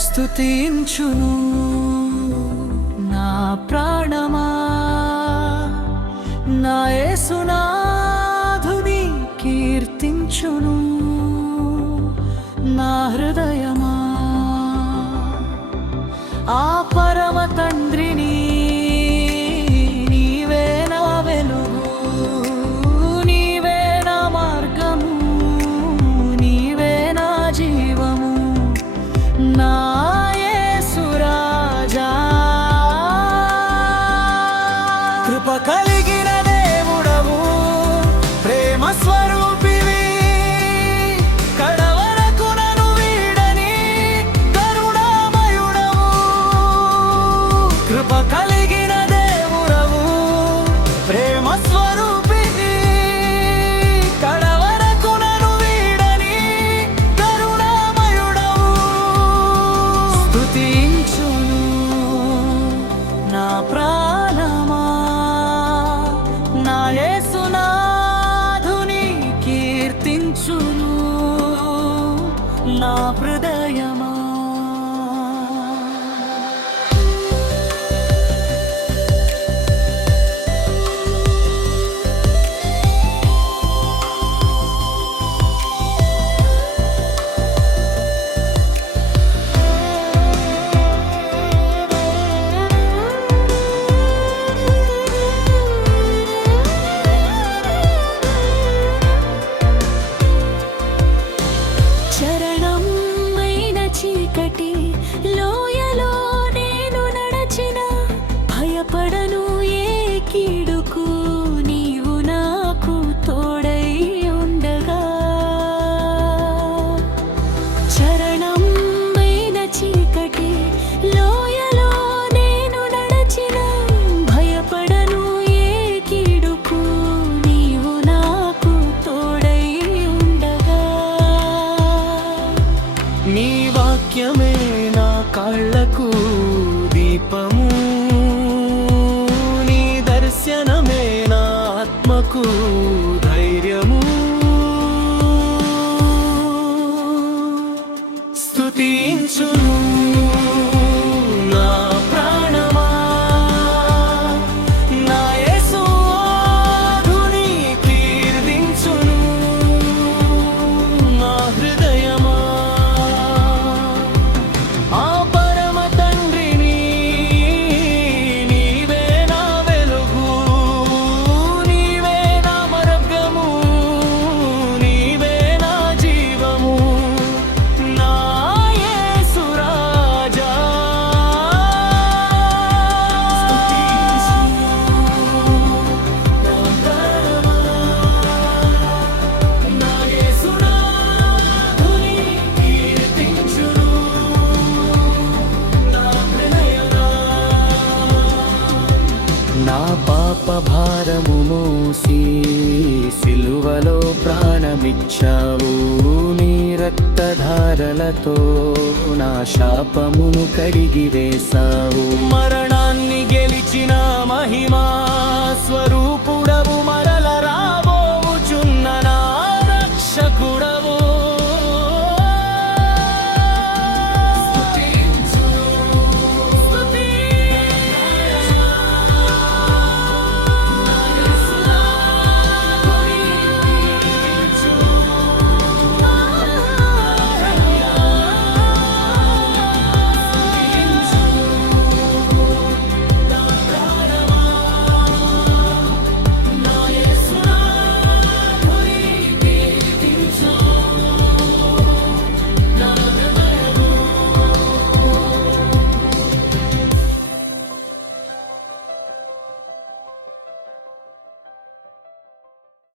స్తుతించును నా ప్రాణమా, నా యేసునాథుని కీర్తించును నా హృదయమా. ఆ పరమ తండ్రిని నీవే నా వెలుగు, నీవే నా మార్గము, నీవే నా జీవము, నా యేసు రాజా. కృప కలిగిన దేవుడవు, ప్రేమ స్వరూపివి, కడవరకు నన్ను వీడని కరుణామయుడవు. కృప కలిగిన దేవుడవు, ప్రేమ స్వరూపివి, కడవరకు నన్ను వీడని కరుణామయుడవు. స్తుతించును నా ప్రాణమా, నా యేసునాథుని కీర్తించును నా హృదయమా. చరణమైన చీకటి లోయలో నేను నడచిన, భయపడను ఏ కీడుకు, నీవు నాకు తోడై ఉండగా. చరణమైన చీకటి లోయలో నేను నడచిన, భయపడను ఏ కీడుకు, నీవు నాకు తోడై ఉండగా. నీ వాక్యమే నా కాళ్ళకు దీపము, నీ దర్శనమే నా ఆత్మకు ధైర్యము. స్తుతించును నా ప్రాణమా, నా యేసునాథుని కీర్తించును నా హృదయమా. ఆ పరమ తండ్రిని నీవే నా వెలుగు, నీవే నా మార్గము, నీవే నా జీవము, నా యేసు రాజా. నా ప్రాణమా, నా యేసునాథుని కీర్తించును నా హృదయమా. నా పాప భారము మోసి సిలువలో ప్రాణమిచ్చావు, నీ రక్తధారలతో నా శాపమును కడిగివేశావు. మరణాన్ని గెలిచిన మహిమా స్వరూపుడవు, మరల